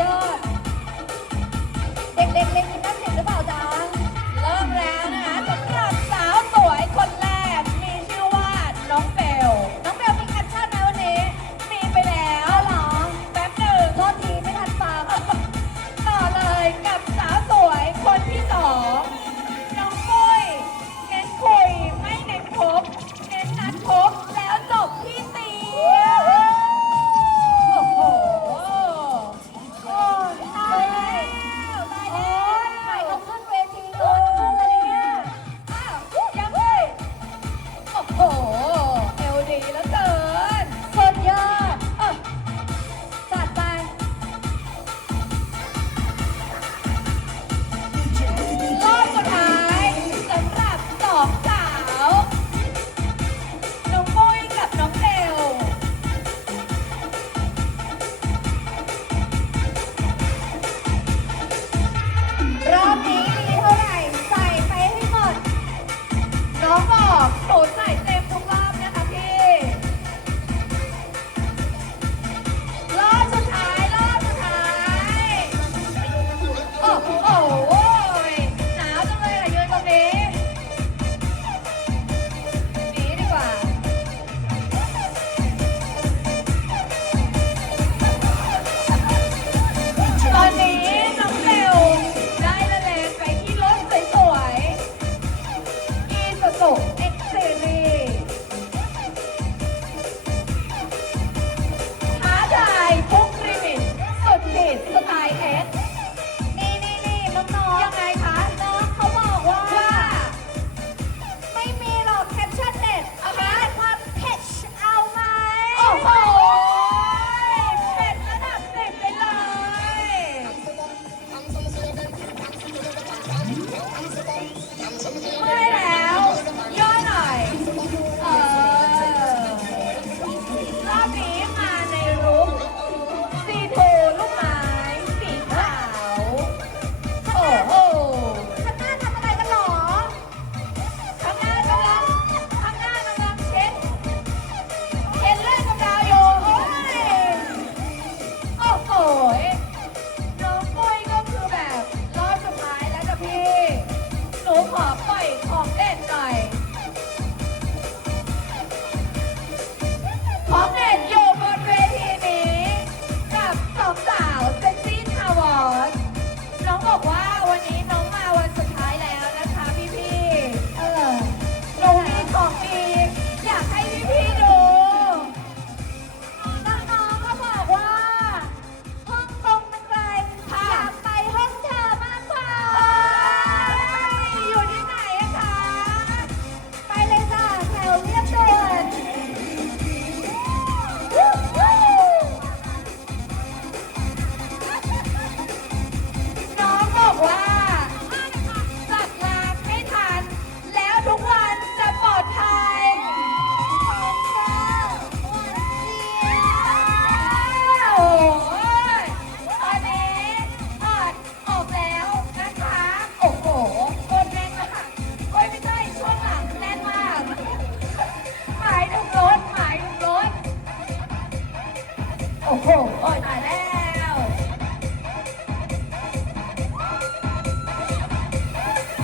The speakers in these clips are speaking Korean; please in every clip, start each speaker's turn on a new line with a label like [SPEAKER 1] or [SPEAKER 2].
[SPEAKER 1] ยอด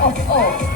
[SPEAKER 1] 어, 어.